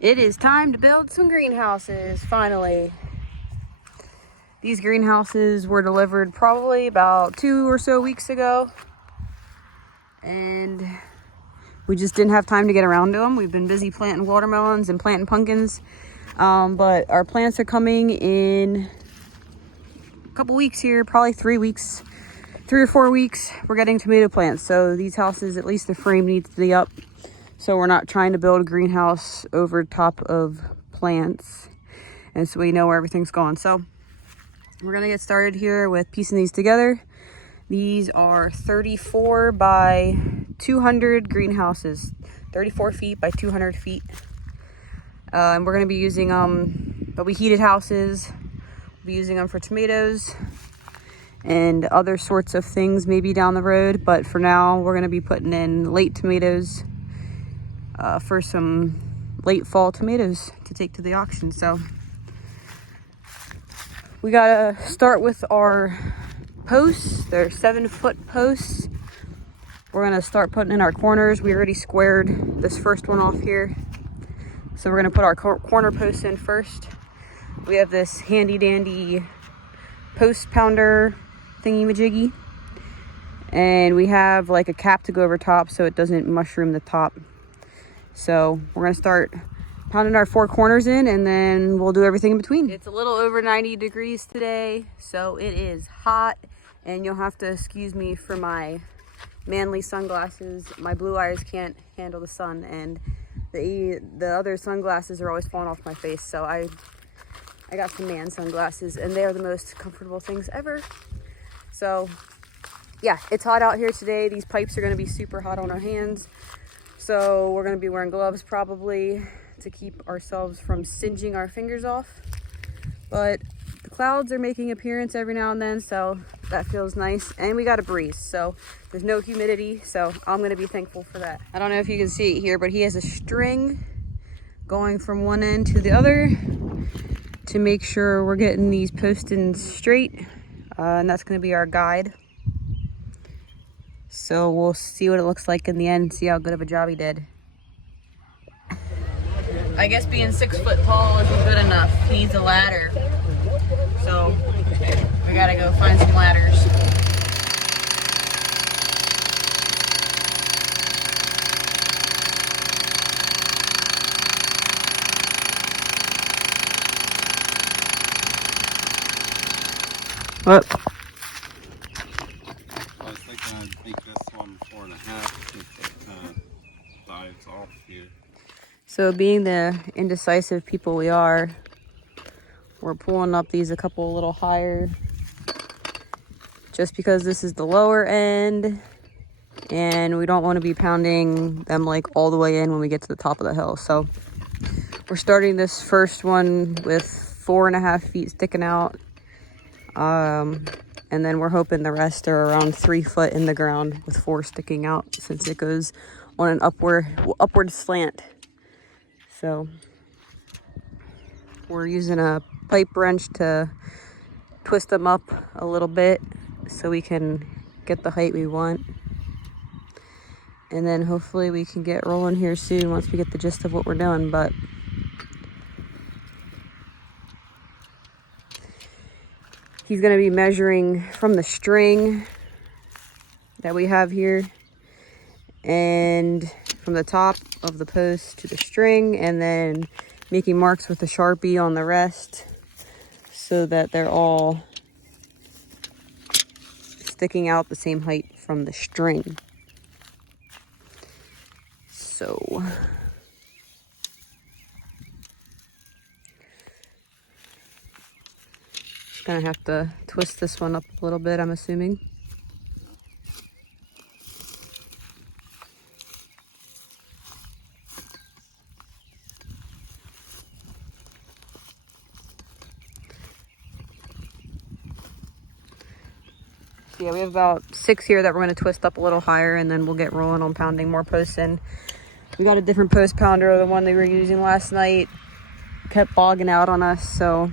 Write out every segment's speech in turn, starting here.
It is time to build some greenhouses, finally. These greenhouses were delivered probably about 2 or so weeks ago. And we just didn't have time to get around to them. We've been busy planting watermelons and planting pumpkins. But our plants are coming in a couple weeks here, probably 3 weeks. 3 or 4 weeks, we're getting tomato plants. So these houses, at least the frame needs to be up. So we're not trying to build a greenhouse over top of plants. And so we know where everything's going. So we're gonna get started here with piecing these together. These are 34 by 200 greenhouses, 34 feet by 200 feet. And we're gonna be using they'll be heated houses. We'll be using them for tomatoes and other sorts of things maybe down the road. But for now, we're gonna be putting in late tomatoes for some late fall tomatoes to take to the auction. So we gotta start with our posts. They're 7-foot posts. We're gonna start putting in our corners. We already squared this first one off here. So we're gonna put our corner posts in first. We have this handy dandy post pounder thingy majiggy. And we have like a cap to go over top so it doesn't mushroom the top. So we're gonna start pounding our 4 corners in, and then we'll do everything in between. It's a little over 90 degrees today, so it is hot, and you'll have to excuse me for my manly sunglasses. My blue eyes can't handle the sun, and the other sunglasses are always falling off my face, so I got some man sunglasses, and they are the most comfortable things ever. So yeah, it's hot out here today. These pipes are gonna be super hot on our hands. So we're gonna be wearing gloves probably to keep ourselves from singeing our fingers off. But the clouds are making appearance every now and then, so that feels nice. And we got a breeze, so there's no humidity, so I'm gonna be thankful for that. I don't know if you can see it here, but he has a string going from one end to the other to make sure we're getting these posts in straight. And that's gonna be our guide. So we'll see what it looks like in the end, see how good of a job he did. I guess being 6 foot tall isn't good enough. He needs a ladder. So we gotta go find some ladders. What? I was thinking I'd make this one 4.5 if it kind of dives off here. So being the indecisive people we are, we're pulling up these a couple a little higher just because this is the lower end and we don't want to be pounding them like all the way in when we get to the top of the hill. So we're starting this first one with 4.5 feet sticking out. And then we're hoping the rest are around 3 foot in the ground with 4 sticking out since it goes on an upward slant. So we're using a pipe wrench to twist them up a little bit so we can get the height we want. And then hopefully we can get rolling here soon once we get the gist of what we're doing. But he's gonna be measuring from the string that we have here and from the top of the post to the string, and then making marks with a Sharpie on the rest so that they're all sticking out the same height from the string. So just gonna have to twist this one up a little bit, I'm assuming. So yeah, we have about 6 here that we're going to twist up a little higher, and then we'll get rolling on pounding more posts in. We got a different post pounder. The one they were using last night kept bogging out on us, so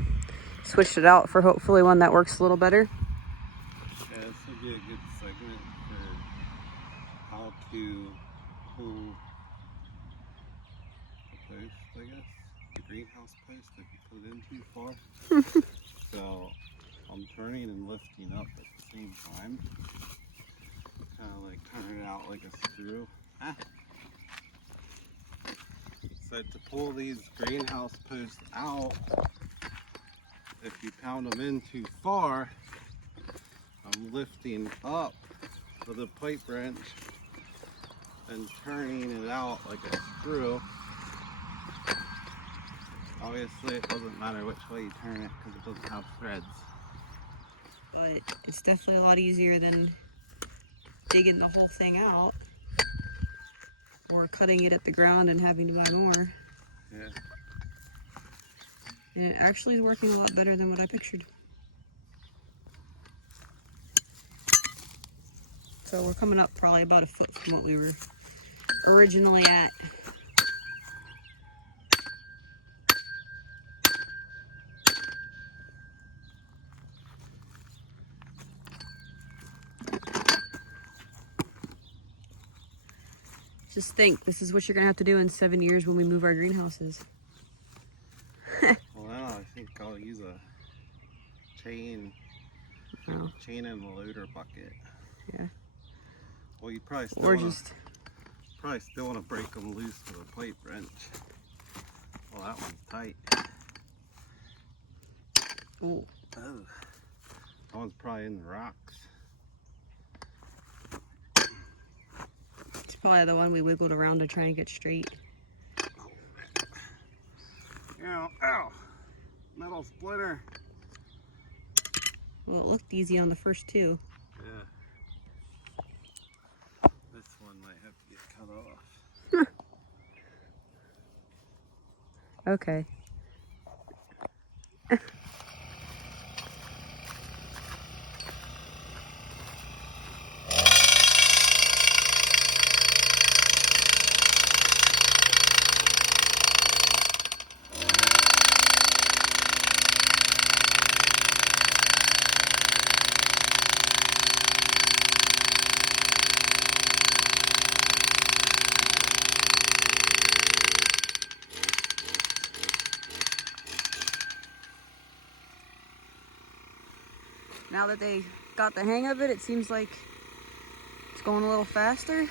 switched it out for hopefully one that works a little better. Yeah, this would be a good segment for how to pull the post, I guess. greenhouse post if you put it in too far. So I'm turning and lifting up at the same time. Kind of like turn it out like a screw. So to pull these greenhouse posts out, if you pound them in too far, I'm lifting up with a pipe wrench and turning it out like a screw. Obviously it doesn't matter which way you turn it because it doesn't have threads. But it's definitely a lot easier than digging the whole thing out or cutting it at the ground and having to buy more. Yeah. And it actually is working a lot better than what I pictured. So we're coming up probably about a foot from what we were originally at. Just think, this is what you're gonna have to do in 7 years when we move our greenhouses. Well, now I think I'll use a chain Oh, and a loader bucket. yeah. Well, you probably still Or wanna, just, want to break them loose with a pipe wrench. Well, that one's tight. oh, Oh, that one's probably in the rocks. it's probably the one we wiggled around to try and get straight. Ow, ow, metal splitter. Well, it looked easy on the first two. Yeah. This one might have to get cut off. Okay. Now that they got the hang of it, it seems like it's going a little faster.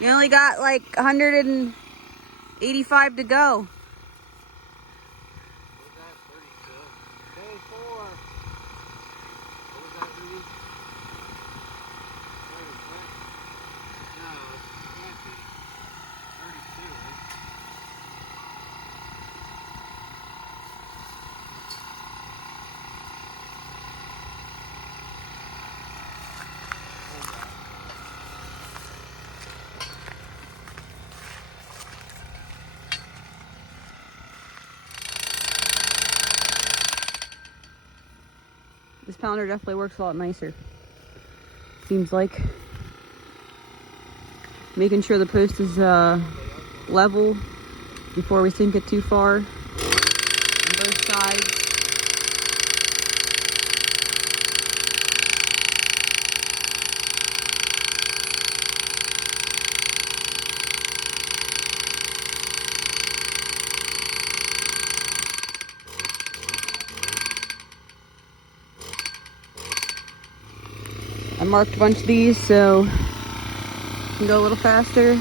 You only got like 185 to go. What was that? 32. Day 4. What was that, Rudy? 36? No, it can't be. 32, right? Hold on. This pounder definitely works a lot nicer. Seems like. Making sure the post is level before we sink it too far on both sides. I marked a bunch of these so we can go a little faster.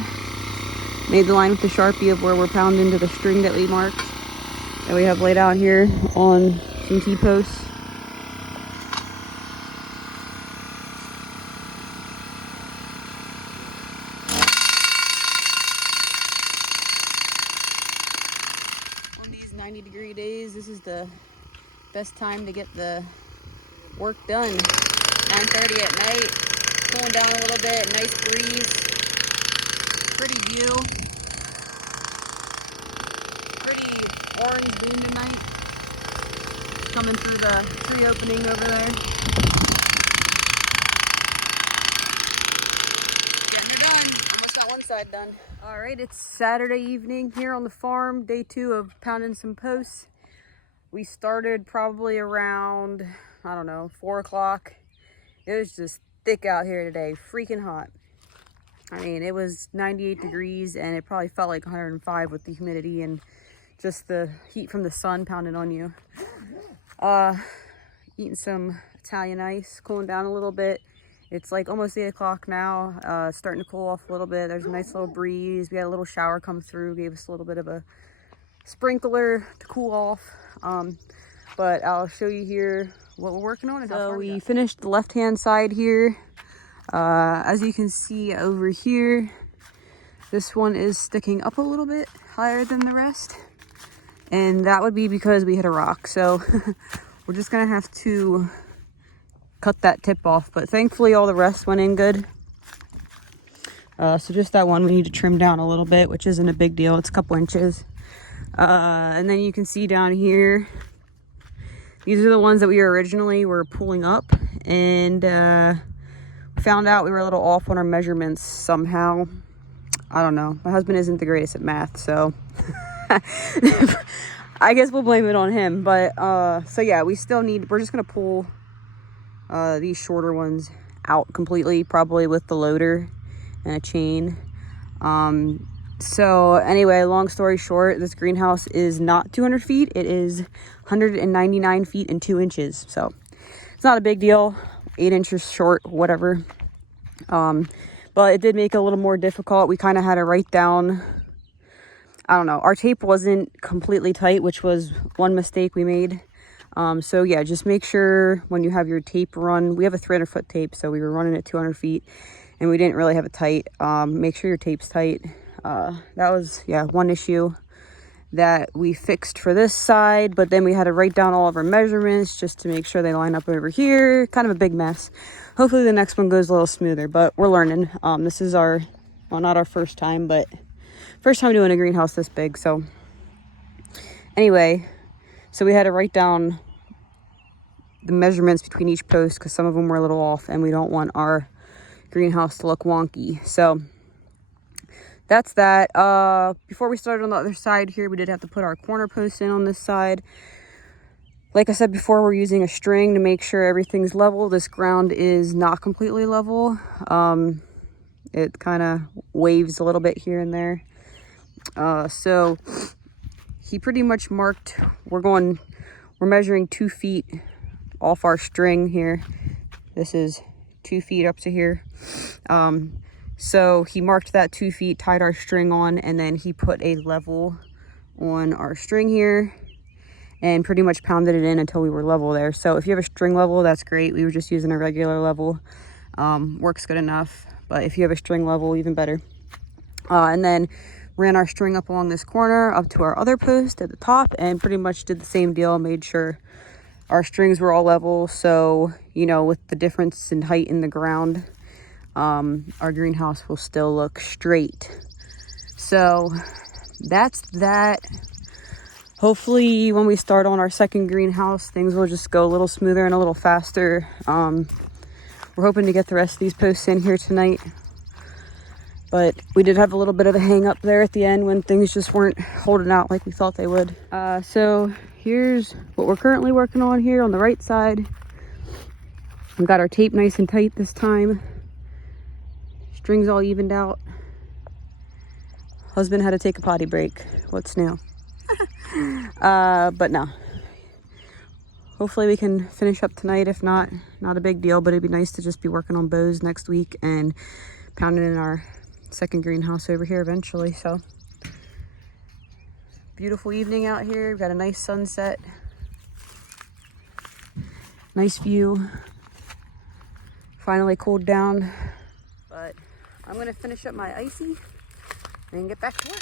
Made the line with the Sharpie of where we're pounding to the string that we marked, that we have laid out here on some T-posts. On these 90-degree days, this is the best time to get the work done. 9:30 at night, cooling down a little bit, nice breeze, pretty view, pretty orange moon tonight, coming through the tree opening over there. Getting it done, almost got one side done. All right, it's Saturday evening here on the farm, day 2 of pounding some posts. We started probably around, I don't know, 4 o'clock. It was just thick out here today, freaking hot. I mean, it was 98 degrees and it probably felt like 105 with the humidity and just the heat from the sun pounding on you. Eating some Italian ice, cooling down a little bit. It's like almost 8 o'clock now, starting to cool off a little bit. There's a nice little breeze. We had a little shower come through, gave us a little bit of a sprinkler to cool off. But I'll show you here what we're working on. And so we finished the left-hand side here. As you can see over here, this one is sticking up a little bit higher than the rest. And that would be because we hit a rock. So we're just gonna have to cut that tip off. But thankfully all the rest went in good. So just that one we need to trim down a little bit, which isn't a big deal. It's a couple inches. And then you can see down here, these are the ones that we originally were pulling up, and found out we were a little off on our measurements somehow. I don't know. My husband isn't the greatest at math, so I guess we'll blame it on him. But so yeah, we're just gonna pull these shorter ones out completely, probably with the loader and a chain. So anyway, long story short, this greenhouse is not 200 feet. It is 199 feet and 2 inches. So it's not a big deal. 8 inches short, whatever. But it did make it a little more difficult. We kind of had to write down, I don't know, our tape wasn't completely tight, which was one mistake we made. So yeah, just make sure when you have your tape run, we have a 300 foot tape, so we were running at 200 feet and we didn't really have it tight. Make sure your tape's tight. That was, yeah, one issue that we fixed for this side, but then we had to write down all of our measurements just to make sure they line up over here. Kind of a big mess. Hopefully the next one goes a little smoother, but we're learning. This is our, well, not our first time, but first time doing a greenhouse this big. So anyway, so we had to write down the measurements between each post because some of them were a little off and we don't want our greenhouse to look wonky. So that's that. Before we started on the other side here, we did have to put our corner posts in on this side. Like I said before, we're using a string to make sure everything's level. This ground is not completely level. It kind of waves a little bit here and there. So he pretty much marked, we're measuring 2 feet off our string here. This is 2 feet up to here. So he marked that 2 feet, tied our string on, and then he put a level on our string here and pretty much pounded it in until we were level there. So if you have a string level, that's great. We were just using a regular level. Works good enough, but if you have a string level, even better. And then ran our string up along this corner up to our other post at the top and pretty much did the same deal, made sure our strings were all level. So, you know, with the difference in height in the ground, our greenhouse will still look straight. So that's that. Hopefully when we start on our second greenhouse, things will just go a little smoother and a little faster. We're hoping to get the rest of these posts in here tonight, but we did have a little bit of a hang up there at the end when things just weren't holding out like we thought they would. So here's what we're currently working on here on the right side. We've got our tape nice and tight this time. Strings all evened out. Husband had to take a potty break. What's new? But no. Hopefully we can finish up tonight. If not, not a big deal, but it'd be nice to just be working on bows next week and pounding in our second greenhouse over here eventually. So beautiful evening out here. We've got a nice sunset. Nice view. Finally cooled down. But I'm gonna finish up my icy and get back to work.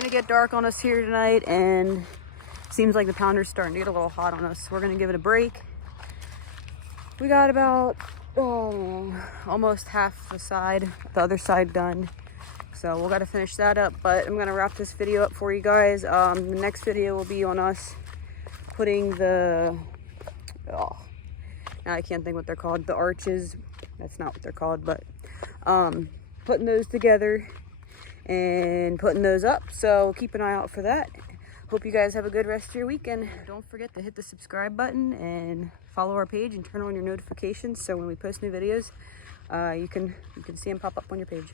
starting to get dark on us here tonight, and seems like the pounder's starting to get a little hot on us. We're gonna give it a break. We got about almost half the other side done. So we'll gotta finish that up, but I'm gonna wrap this video up for you guys. The next video will be on us putting the, now I can't think what they're called, the arches. That's not what they're called, but putting those together and putting those up. So keep an eye out for that. Hope you guys have a good rest of your weekend. Don't forget to hit the subscribe button and follow our page and turn on your notifications so when we post new videos, you can see them pop up on your page.